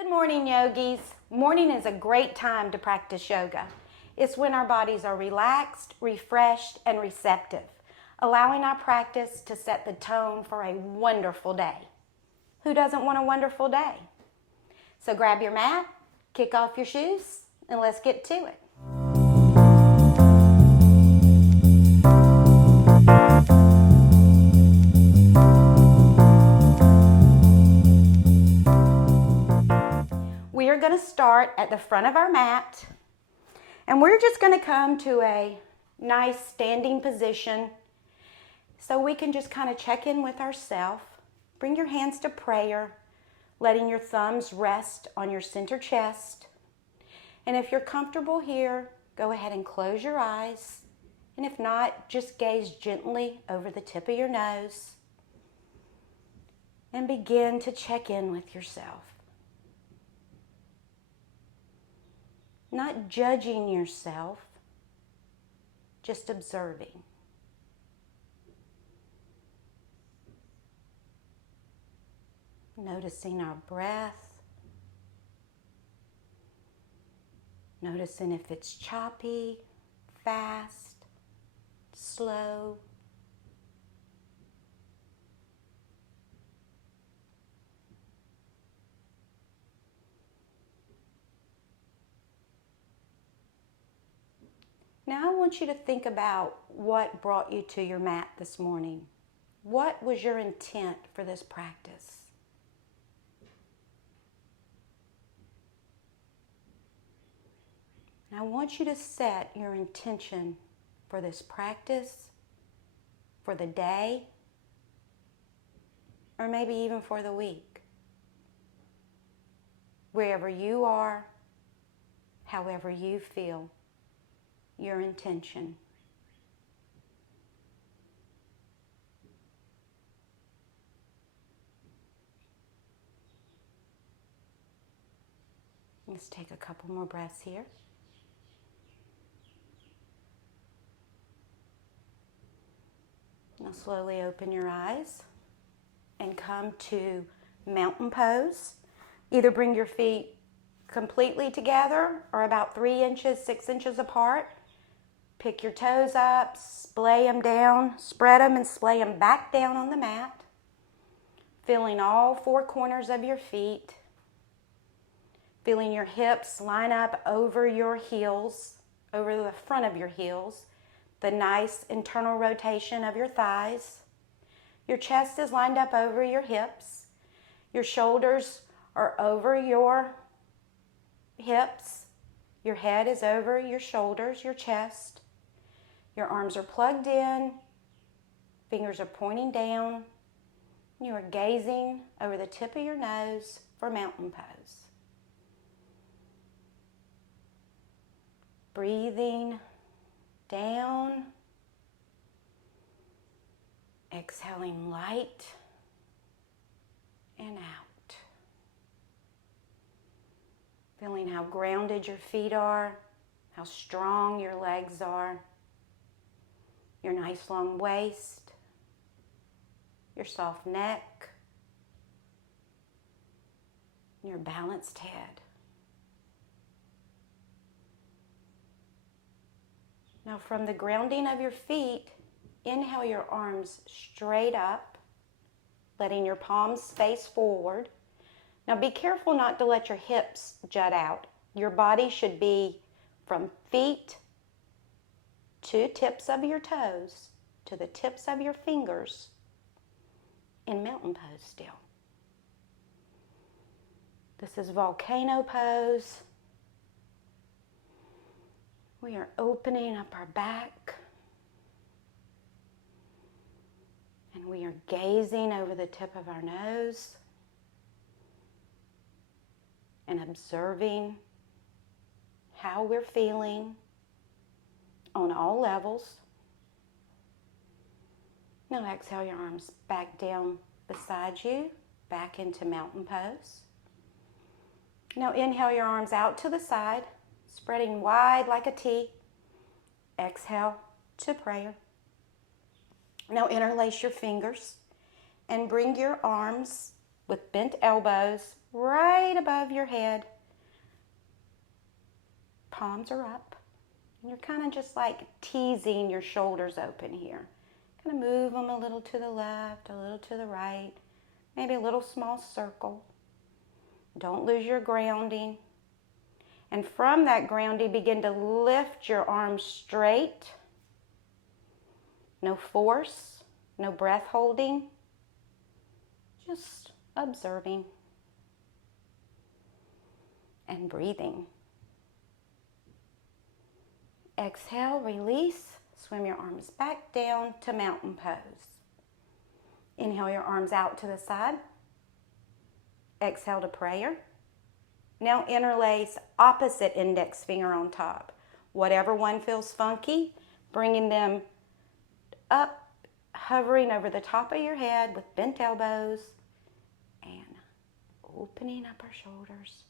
Good morning, yogis. Morning is a great time to practice yoga. It's when our bodies are relaxed, refreshed, and receptive, allowing our practice to set the tone for a wonderful day. Who doesn't want a wonderful day? So grab your mat, kick off your shoes, and let's get to it. We are going to start at the front of our mat, and we're just going to come to a nice standing position so we can just kind of check in with ourselves. Bring your hands to prayer, letting your thumbs rest on your center chest. And if you're comfortable here, go ahead and close your eyes. And if not, just gaze gently over the tip of your nose and begin to check in with yourself. Not judging yourself, just observing. Noticing our breath. Noticing if it's choppy, fast, slow. Now I want you to think about what brought you to your mat this morning. What was your intent for this practice? Now I want you to set your intention for this practice, for the day, or maybe even for the week. Wherever you are, however you feel. Your intention. Let's take a couple more breaths here. Now slowly open your eyes and come to mountain pose. Either bring your feet completely together or about 3 inches, 6 inches apart. Pick your toes up, splay them down, spread them and splay them back down on the mat. Feeling all 4 corners of your feet. Feeling your hips line up over your heels, over the front of your heels. The nice internal rotation of your thighs. Your chest is lined up over your hips. Your shoulders are over your hips. Your head is over your shoulders, your chest. Your arms are plugged in, fingers are pointing down. You are gazing over the tip of your nose for mountain pose. Breathing down, exhaling light and out. Feeling how grounded your feet are, how strong your legs are. Your nice long waist, your soft neck, your balanced head. Now from the grounding of your feet, inhale your arms straight up, letting your palms face forward. Now be careful not to let your hips jut out. Your body should be from feet to tips of your toes, to the tips of your fingers, in mountain pose still. This is volcano pose. We are opening up our back, and we are gazing over the tip of our nose and observing how we're feeling on all levels. Now exhale your arms back down beside you, back into mountain pose. Now inhale your arms out to the side, spreading wide like a T. Exhale to prayer. Now interlace your fingers and bring your arms with bent elbows right above your head. Palms are up. And you're kind of just like teasing your shoulders open here. Kind of move them a little to the left, a little to the right, maybe a little small circle. Don't lose your grounding. And from that grounding, begin to lift your arms straight. No force, no breath holding, just observing and breathing. Exhale, release, swim your arms back down to mountain pose. Inhale your arms out to the side. Exhale to prayer. Now interlace opposite index finger on top. Whatever one feels funky, bringing them up, hovering over the top of your head with bent elbows and opening up our shoulders.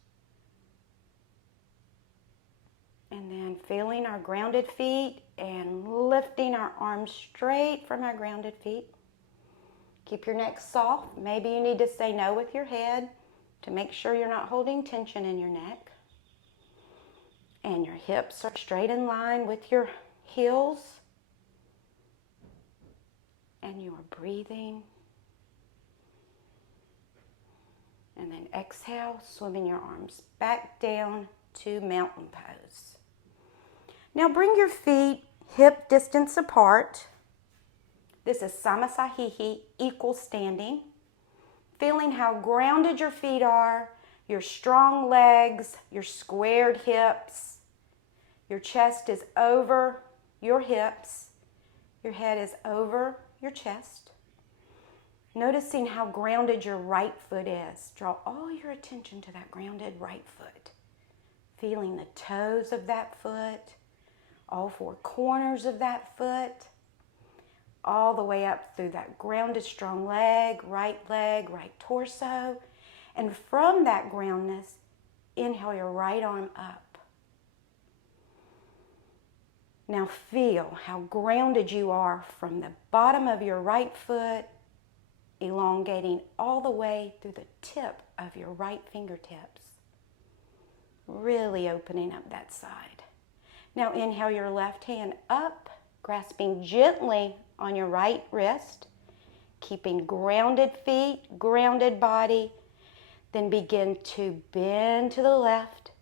And then feeling our grounded feet and lifting our arms straight from our grounded feet. Keep your neck soft. Maybe you need to say no with your head to make sure you're not holding tension in your neck. And your hips are straight in line with your heels. And you are breathing. And then exhale, swimming your arms back down to mountain pose. Now bring your feet hip distance apart. This is samasahihi, equal standing. Feeling how grounded your feet are, your strong legs, your squared hips. Your chest is over your hips. Your head is over your chest. Noticing how grounded your right foot is. Draw all your attention to that grounded right foot. Feeling the toes of that foot, all four corners of that foot, all the way up through that grounded strong leg, right torso. And from that groundness, inhale your right arm up. Now feel how grounded you are from the bottom of your right foot, elongating all the way through the tip of your right fingertips. Really opening up that side. Now inhale your left hand up, grasping gently on your right wrist, keeping grounded feet, grounded body. Then begin to bend to the left.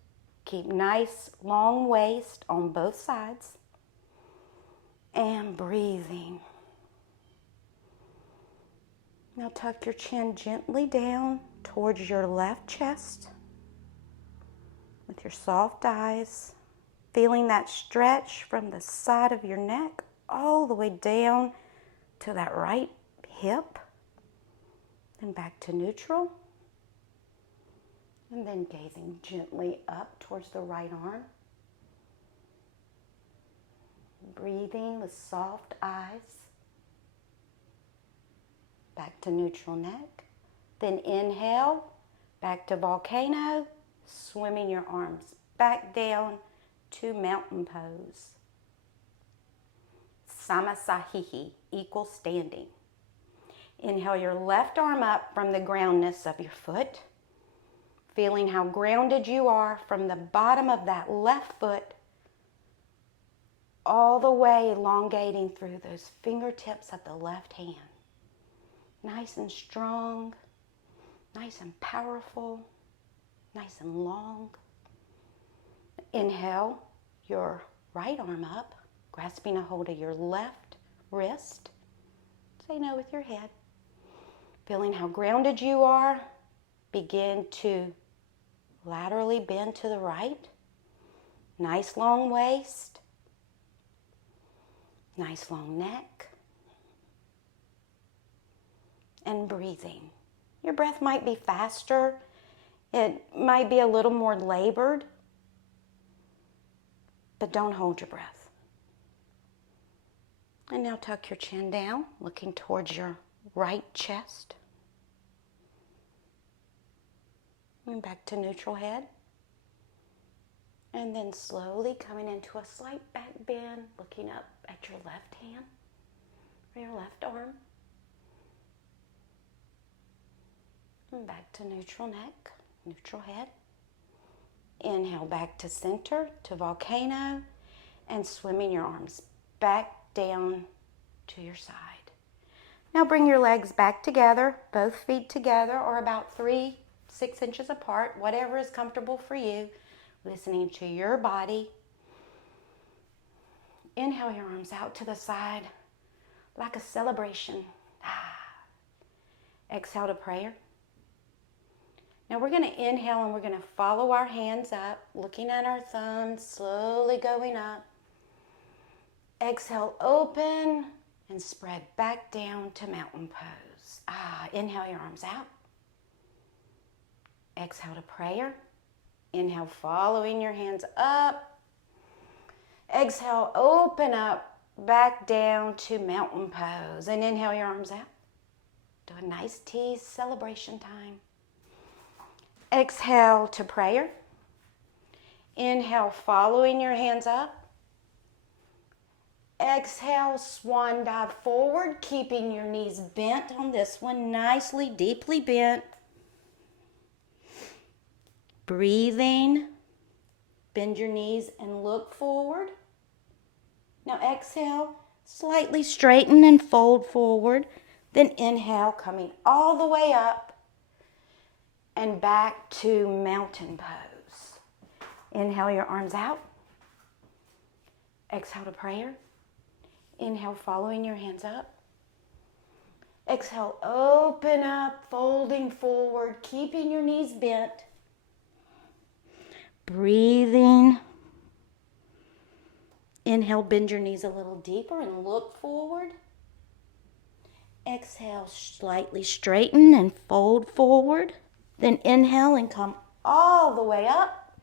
Keep nice long waist on both sides. And breathing. Now tuck your chin gently down towards your left chest with your soft eyes, feeling that stretch from the side of your neck all the way down to that right hip, then back to neutral, and then gazing gently up towards the right arm. Breathing with soft eyes. Back to neutral neck. Then inhale, back to volcano, swimming your arms back down to mountain pose. Samasahihi, equal standing. Inhale your left arm up from the groundness of your foot. Feeling how grounded you are from the bottom of that left foot all the way elongating through those fingertips of the left hand. Nice and strong, nice and powerful, nice and long. Inhale your right arm up, grasping a hold of your left wrist. Say no with your head. Feeling how grounded you are, begin to laterally bend to the right. Nice long waist. Nice long neck. And breathing. Your breath might be faster. It might be a little more labored. But don't hold your breath. And now tuck your chin down, looking towards your right chest. And back to neutral head. And then slowly coming into a slight back bend, looking up at your left hand or your left arm. And back to neutral neck. neutral head. Inhale back to center, to volcano, and swimming your arms back down to your side. Now bring your legs back together, both feet together, or about 3-6 inches apart, whatever is comfortable for you, listening to your body. Inhale your arms out to the side like a celebration. Exhale to prayer. Now we're going to inhale and we're going to follow our hands up, looking at our thumbs, slowly going up. Exhale, open and spread back down to mountain pose. Inhale your arms out. Exhale to prayer. Inhale, following your hands up. Exhale, open up, back down to mountain pose. And inhale your arms out. Do a nice tea celebration time. Exhale to prayer. Inhale, following your hands up. Exhale, swan dive forward, keeping your knees bent on this one, nicely, deeply bent. Breathing. Bend your knees and look forward. Now exhale, slightly straighten and fold forward. Then inhale, coming all the way up and back to mountain pose. Inhale your arms out. Exhale to prayer. Inhale, following your hands up. Exhale, open up, folding forward, keeping your knees bent. Breathing. Inhale, bend your knees a little deeper and look forward. Exhale, slightly straighten and fold forward. Then inhale and come all the way up,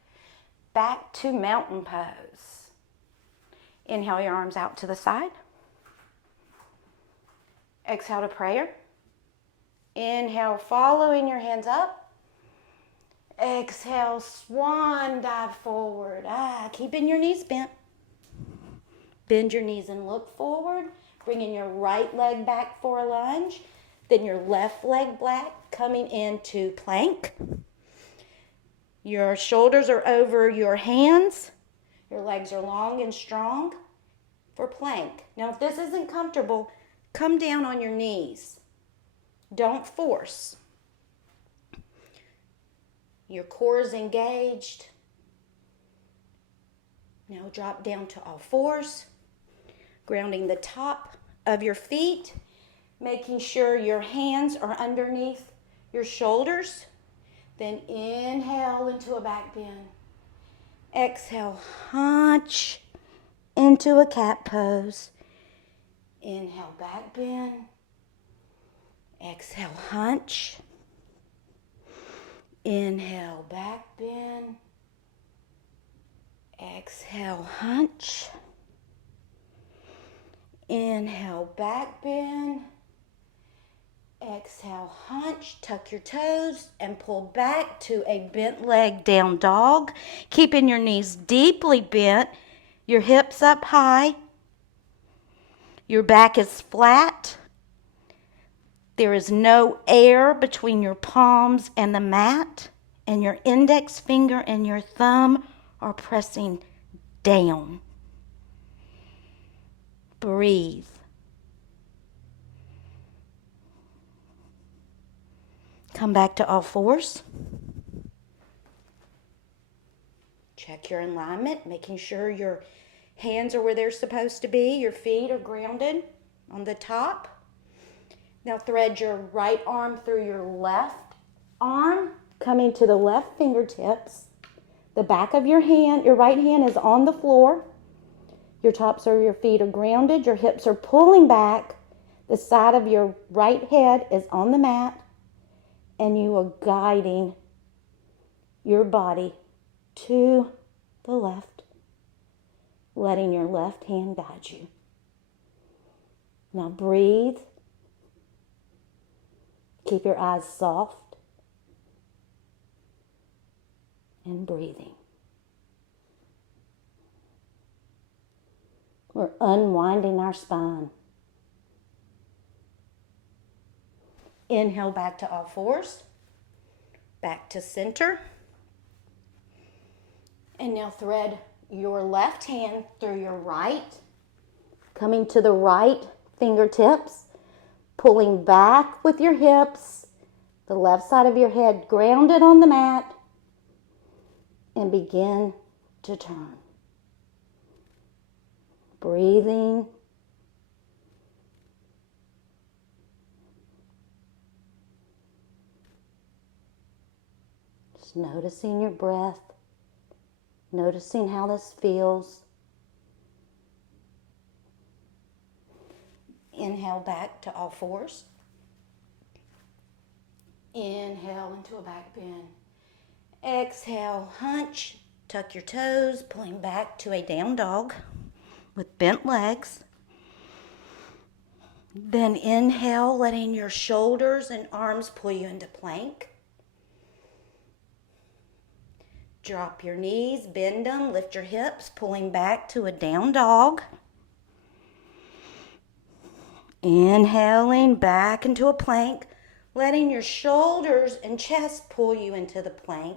back to mountain pose. Inhale your arms out to the side. Exhale to prayer. Inhale, following your hands up. Exhale, swan dive forward. Keeping your knees bent. Bend your knees and look forward. Bringing your right leg back for a lunge. Then your left leg back, coming into plank. Your shoulders are over your hands. Your legs are long and strong for plank. Now, if this isn't comfortable, come down on your knees. Don't force. Your core is engaged. Now drop down to all fours, grounding the top of your feet, making sure your hands are underneath your shoulders. Then inhale into a back bend. Exhale, hunch into a cat pose. Inhale, back bend. Exhale, hunch. Inhale, back bend. Exhale, hunch. Inhale, back bend. Exhale, hunch. Tuck your toes and pull back to a bent leg down dog. Keeping your knees deeply bent. Your hips up high. Your back is flat. There is no air between your palms and the mat, and your index finger and your thumb are pressing down. Breathe. Come back to all fours. Check your alignment, making sure your hands are where they're supposed to be. Your feet are grounded on the top. Now thread your right arm through your left arm, coming to the left fingertips. The back of your hand, your right hand is on the floor. Your tops of your feet are grounded. Your hips are pulling back. The side of your right head is on the mat. And you are guiding your body to the left, letting your left hand guide you. Now breathe. Keep your eyes soft and breathing. We're unwinding our spine. Inhale back to all fours. back to center. And now thread your left hand through your right, coming to the right fingertips, pulling back with your hips, the left side of your head grounded on the mat, and begin to turn. Breathing. Just noticing your breath, noticing how this feels. Inhale back to all fours. Inhale into a back bend. Exhale, hunch, tuck your toes, pulling back to a down dog with bent legs. Then inhale, letting your shoulders and arms pull you into plank. Drop your knees, bend them, lift your hips, pulling back to a down dog. Inhaling back into a plank, letting your shoulders and chest pull you into the plank.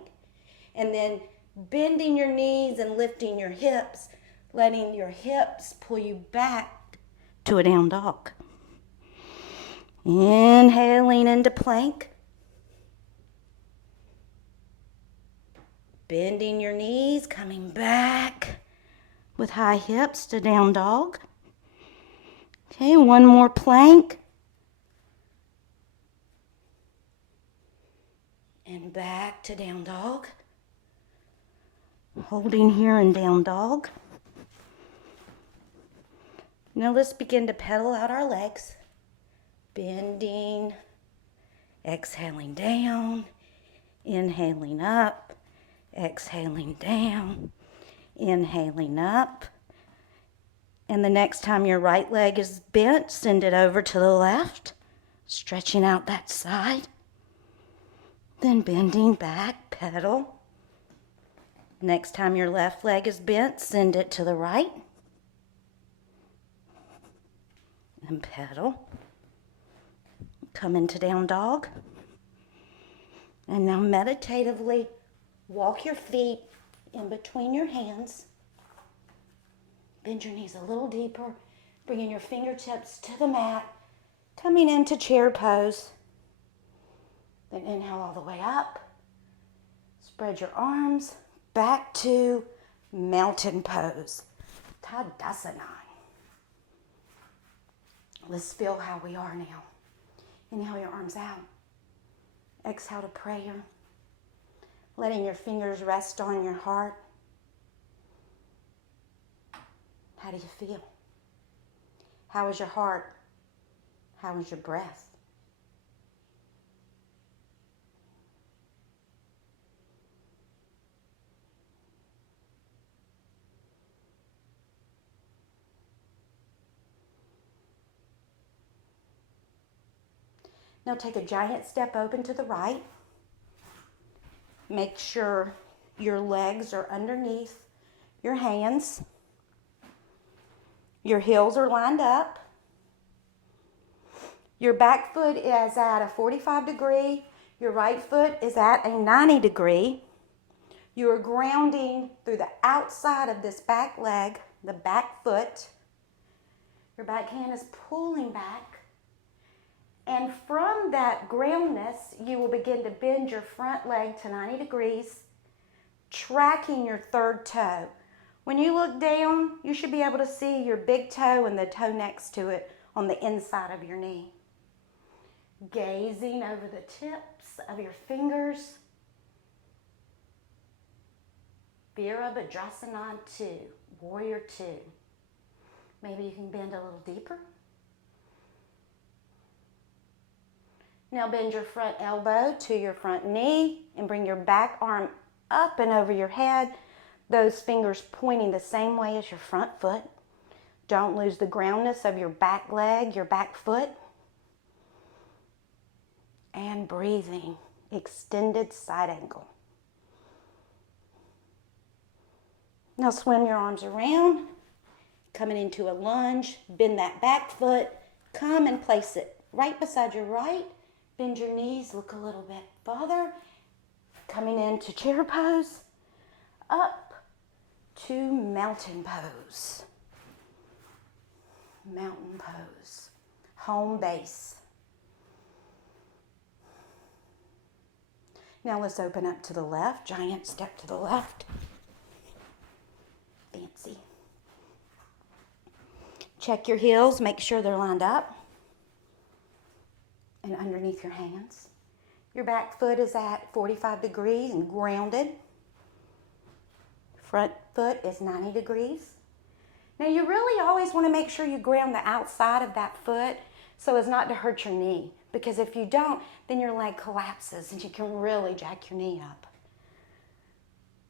And then bending your knees and lifting your hips, letting your hips pull you back to a down dog. Inhaling into plank. Bending your knees, coming back with high hips to down dog. Okay, one more plank. And back to down dog. Holding here in down dog. Now let's begin to pedal out our legs. Bending, exhaling down, inhaling up, exhaling down, inhaling up. And the next time your right leg is bent, send it over to the left, stretching out that side. Then bending back, pedal. Next time your left leg is bent, send it to the right. And pedal. Come into down dog. And now meditatively walk your feet in between your hands. Bend your knees a little deeper. Bringing your fingertips to the mat. Coming into chair pose. Then inhale all the way up. Spread your arms back to mountain pose. Tadasana. Let's feel how we are now. Inhale your arms out. Exhale to prayer. Letting your fingers rest on your heart. How do you feel? How is your heart? How is your breath? Now take a giant step open to the right. Make sure your legs are underneath your hands. Your heels are lined up. Your back foot is at a 45 degree. Your right foot is at a 90 degree. You are grounding through the outside of this back leg, the back foot. Your back hand is pulling back. And from that groundness, you will begin to bend your front leg to 90 degrees, tracking your third toe. When you look down, you should be able to see your big toe and the toe next to it on the inside of your knee. Gazing over the tips of your fingers. Virabhadrasana 2, Warrior 2. Maybe you can bend a little deeper. Now bend your front elbow to your front knee and bring your back arm up and over your head. Those fingers pointing the same way as your front foot. Don't lose the groundness of your back leg, your back foot. And breathing, extended side angle. Now swim your arms around, coming into a lunge. Bend that back foot, come and place it right beside your right. Bend your knees, look a little bit farther, Coming into chair pose, up to mountain pose. Mountain pose, home base. Now let's open up to the left, giant step to the left. Fancy. Check your heels, make sure they're lined up and underneath your hands. Your back foot is at 45 degrees and grounded. Front foot is 90 degrees. Now you really always want to make sure you ground the outside of that foot so as not to hurt your knee, because if you don't, then your leg collapses and you can really jack your knee up.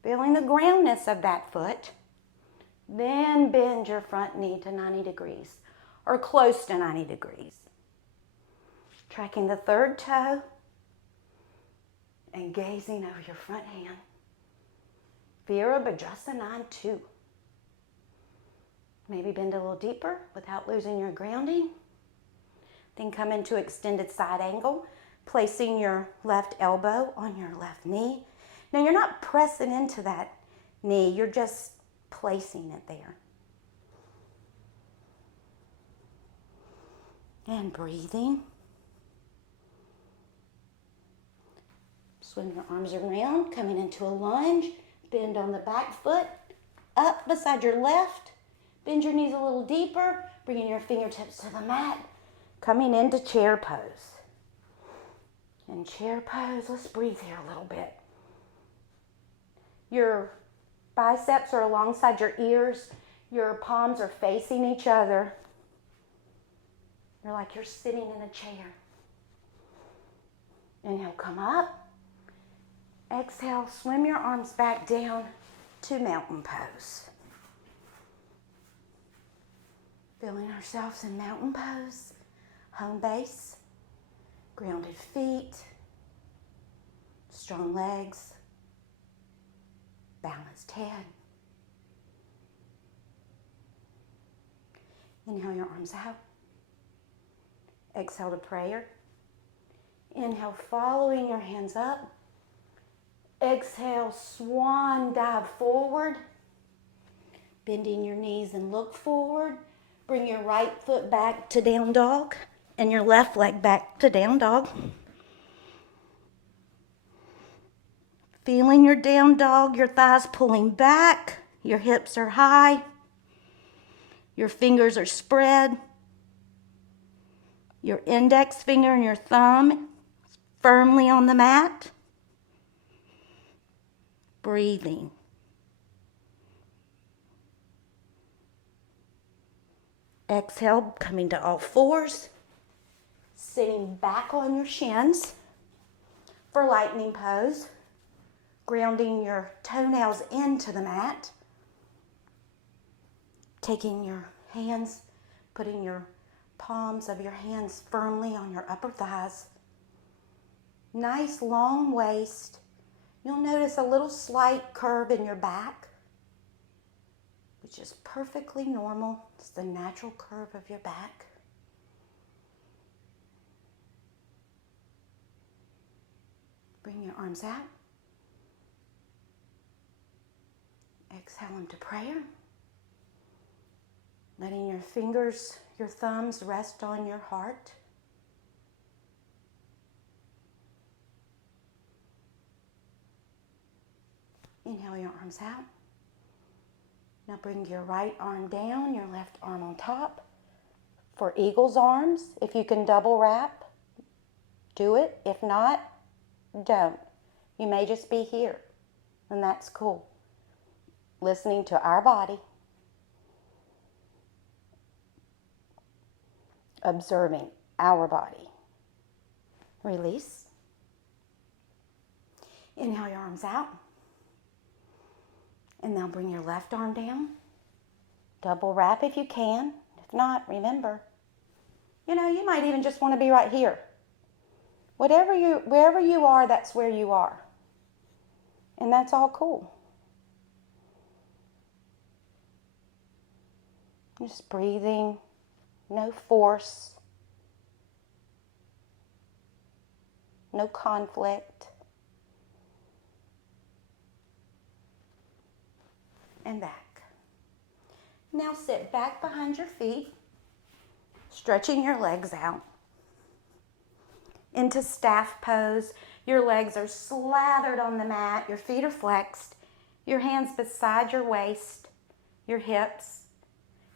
Feeling the groundness of that foot, then bend your front knee to 90 degrees or close to 90 degrees. Tracking the third toe and gazing over your front hand. Virabhadrasana 2. Maybe bend a little deeper without losing your grounding. Then come into extended side angle, placing your left elbow on your left knee. Now you're not pressing into that knee, you're just placing it there. And breathing. Swing your arms around, coming into a lunge. Bend on the back foot, up beside your left. Bend your knees a little deeper, bringing your fingertips to the mat. Coming into chair pose. In chair pose, let's breathe here a little bit. Your biceps are alongside your ears. Your palms are facing each other. You're like you're sitting in a chair. Inhale, come up. Exhale, swim your arms back down to mountain pose. Feeling ourselves in mountain pose, home base, grounded feet, strong legs, balanced head. Inhale your arms out. Exhale to prayer. Inhale, following your hands up. Exhale, swan dive forward. Bending your knees and look forward. Bring your right foot back to down dog and your left leg back to down dog. Feeling your down dog, your thighs pulling back, your hips are high, your fingers are spread, your index finger and your thumb firmly on the mat. Breathing. Exhale, coming to all fours, sitting back on your shins for lightning pose, grounding your toenails into the mat, taking your hands, putting your palms of your hands firmly on your upper thighs. Nice long waist. You'll notice a little slight curve in your back, which is perfectly normal. It's the natural curve of your back. Bring your arms out. Exhale into prayer. Letting your fingers, your thumbs rest on your heart. Inhale your arms out. Now bring your right arm down, your left arm on top. For eagle's arms, if you can double wrap, do it. If not, don't. You may just be here, and that's cool. Listening to our body. Observing our body. Release. Inhale your arms out. And now bring your left arm down. Double wrap if you can. If not, remember, you might even just want to be right here. Wherever you are, that's where you are. And that's all cool. Just breathing, no force, no conflict. and back. Now sit back behind your feet, stretching your legs out. Into staff pose. Your legs are slathered on the mat. Your feet are flexed. Your hands beside your waist, your hips.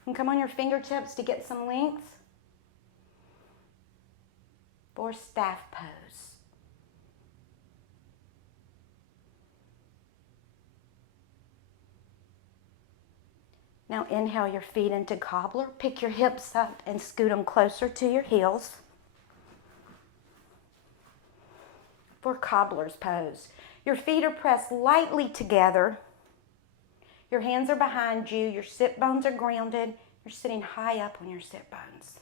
And come on your fingertips to get some length for staff pose. Now inhale your feet into cobbler. Pick your hips up and scoot them closer to your heels. For cobbler's pose. Your feet are pressed lightly together. Your hands are behind you. Your sit bones are grounded. You're sitting high up on your sit bones.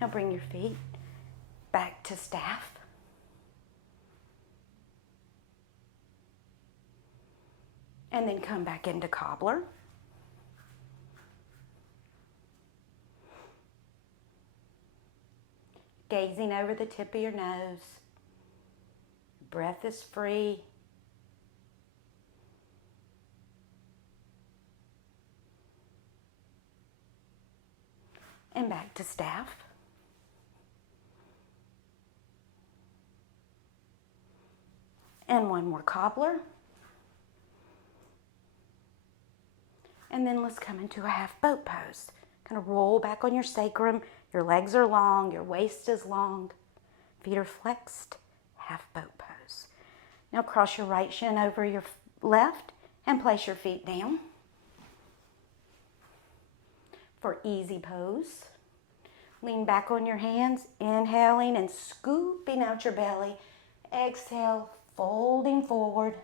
Now bring your feet back to staff. And then come back into cobbler. Gazing over the tip of your nose. Breath is free. And back to staff. And one more cobbler. And then let's come into a half boat pose. Kind of roll back on your sacrum. Your legs are long, your waist is long. Feet are flexed, half boat pose. Now cross your right shin over your left and place your feet down. For easy pose. Lean back on your hands, inhaling and scooping out your belly. Exhale, folding forward.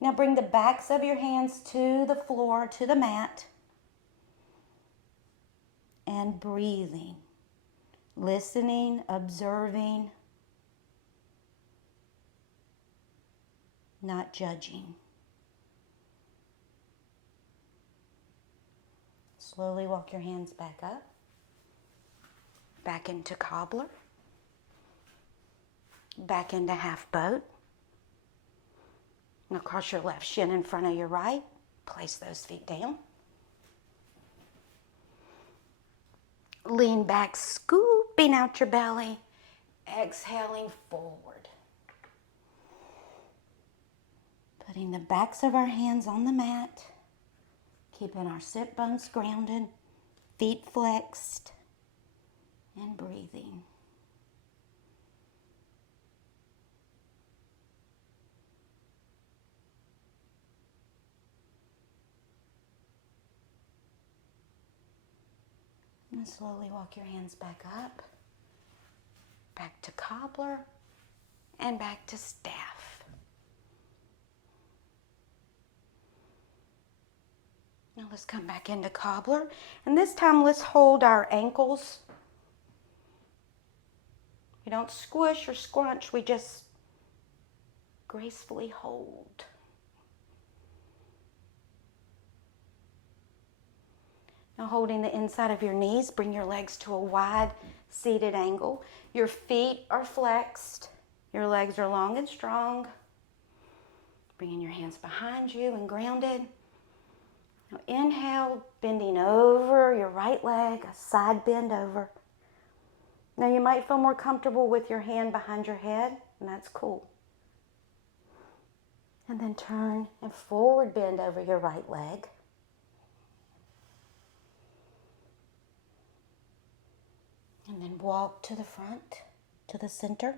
Now bring the backs of your hands to the floor, to the mat. And breathing, listening, observing, not judging. Slowly walk your hands back up, back into cobbler, back into half boat. Now cross your left shin in front of your right, place those feet down. Lean back, scooping out your belly, exhaling forward. Putting the backs of our hands on the mat, keeping our sit bones grounded, feet flexed, and breathing. And slowly walk your hands back up, back to cobbler, and back to staff. Now let's come back into cobbler, and this time let's hold our ankles. We don't squish or scrunch, we just gracefully hold. Now holding the inside of your knees, bring your legs to a wide seated angle. Your feet are flexed. Your legs are long and strong. Bringing your hands behind you and grounded. Now inhale, bending over your right leg, a side bend over. Now you might feel more comfortable with your hand behind your head, and that's cool. And then turn and forward bend over your right leg. And then walk to the front, to the center.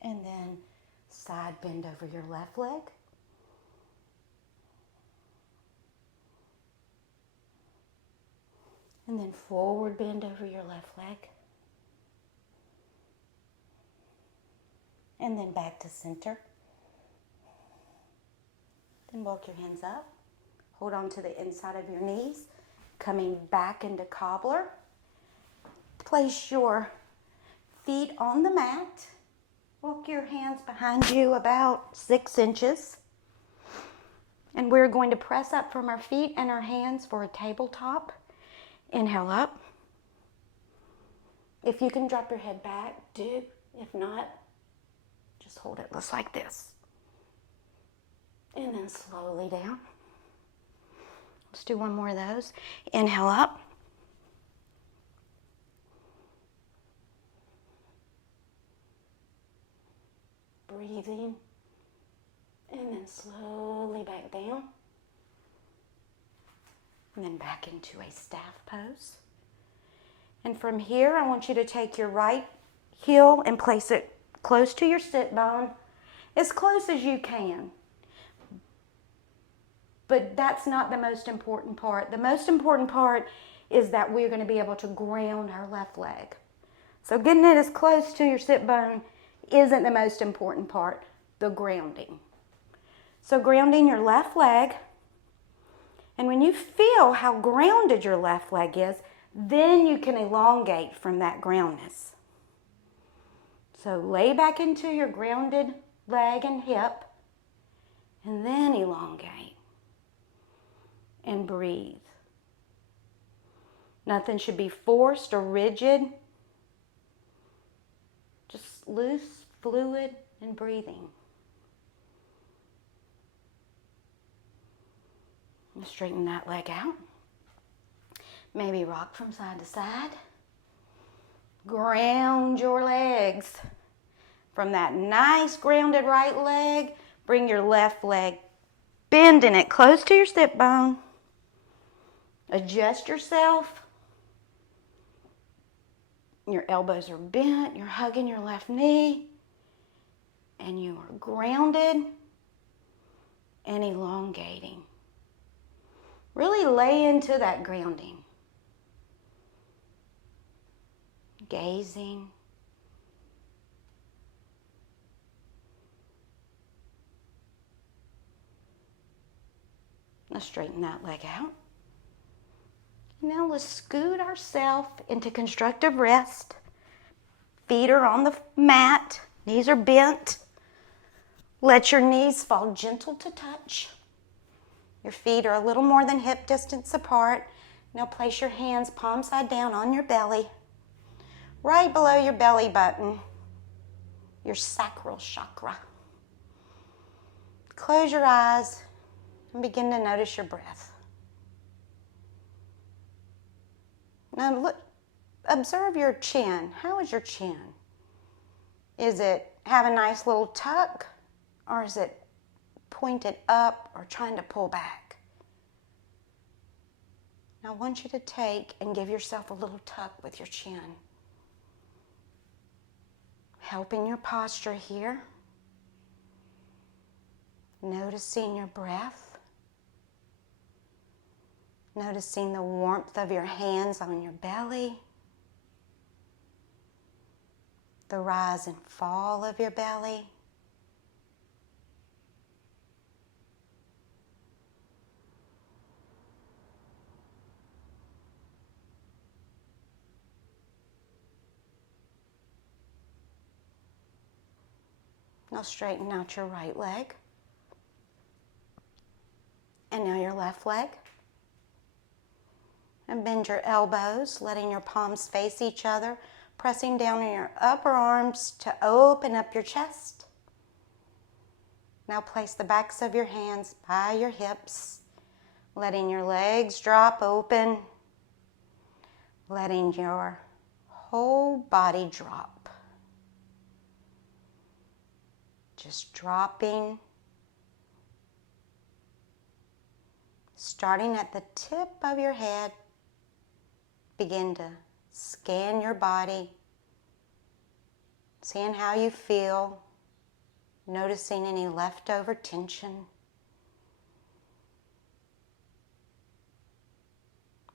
And then side bend over your left leg. And then forward bend over your left leg. And then back to center. Then walk your hands up. Hold on to the inside of your knees. Coming back into cobbler. Place your feet on the mat. Walk your hands behind you about 6 inches. And we're going to press up from our feet and our hands for a tabletop. Inhale up. If you can drop your head back, do. If not, just hold it just like this. And then slowly down. Let's do one more of those. Inhale up. Breathing. And then slowly back down. And then back into a staff pose. And from here, I want you to take your right heel and place it close to your sit bone, as close as you can. But that's not the most important part. The most important part is that we're going to be able to ground our left leg. So getting it as close to your sit bone isn't the most important part, the grounding. So grounding your left leg, and when you feel how grounded your left leg is, then you can elongate from that groundness. So lay back into your grounded leg and hip, and then elongate. And breathe. Nothing should be forced or rigid. Just loose, fluid, and breathing. And straighten that leg out. Maybe rock from side to side. Ground your legs. From that nice grounded right leg, bring your left leg, bending it close to your sit bone. Adjust yourself. Your elbows are bent. You're hugging your left knee. And you are grounded and elongating. Really lay into that grounding. Gazing. Let's straighten that leg out. Now let's scoot ourselves into constructive rest. Feet are on the mat. Knees are bent. Let your knees fall gentle to touch. Your feet are a little more than hip distance apart. Now place your hands palm side down on your belly. Right below your belly button, your sacral chakra. Close your eyes and begin to notice your breath. Now look, observe your chin. How is your chin? Is it have a nice little tuck, or is it pointed up or trying to pull back? Now I want you to take and give yourself a little tuck with your chin. Helping your posture here. Noticing your breath. Noticing the warmth of your hands on your belly. The rise and fall of your belly. Now straighten out your right leg. And now your left leg. And bend your elbows, letting your palms face each other, pressing down on your upper arms to open up your chest. Now place the backs of your hands by your hips, letting your legs drop open, letting your whole body drop. Just dropping, starting at the tip of your head. Begin to scan your body, seeing how you feel, noticing any leftover tension.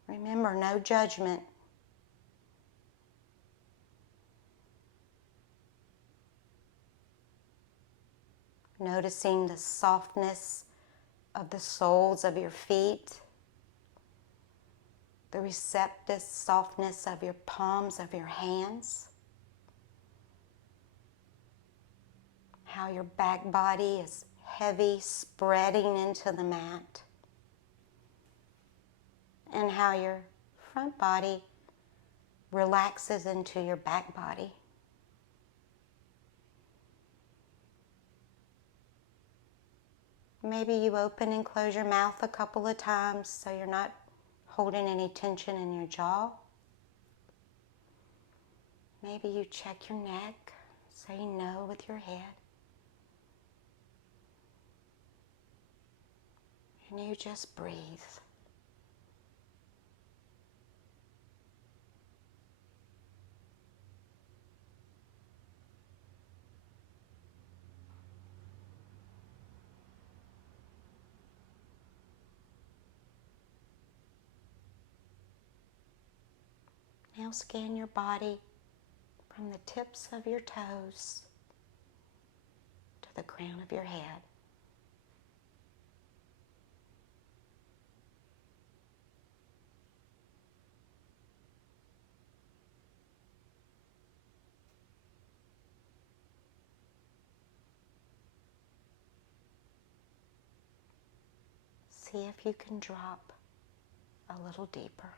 Remember, no judgment. Noticing the softness of the soles of your feet, the receptive softness of your palms of your hands, how your back body is heavy, spreading into the mat, and how your front body relaxes into your back body. Maybe you open and close your mouth a couple of times so you're not holding any tension in your jaw. Maybe you check your neck, say no with your head. And you just breathe. Now scan your body from the tips of your toes to the crown of your head. See if you can drop a little deeper.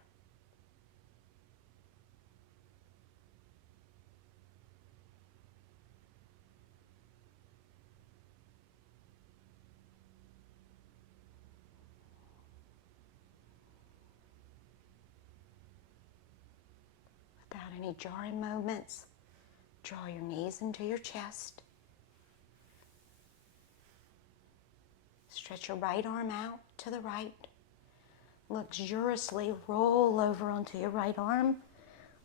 Without any jarring moments, draw your knees into your chest. Stretch your right arm out to the right. Luxuriously roll over onto your right arm,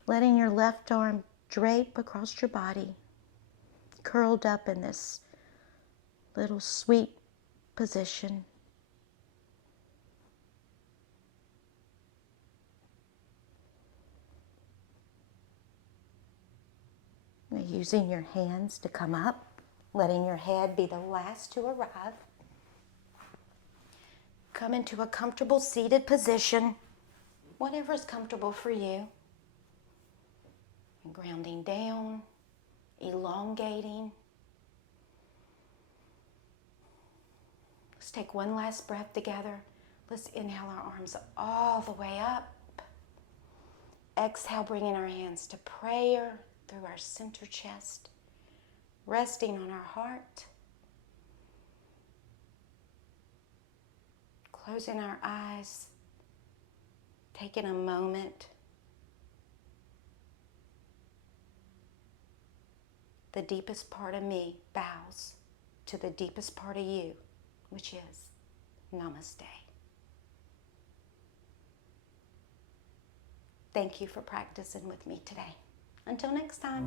letting your left arm drape across your body, curled up in this little sweet position. Now using your hands to come up, letting your head be the last to arrive. Come into a comfortable seated position, whatever is comfortable for you. Grounding down, elongating. Let's take one last breath together. Let's inhale our arms all the way up. Exhale, bringing our hands to prayer through our center chest, resting on our heart. Closing our eyes, taking a moment. The deepest part of me bows to the deepest part of you, which is Namaste. Thank you for practicing with me today. Until next time.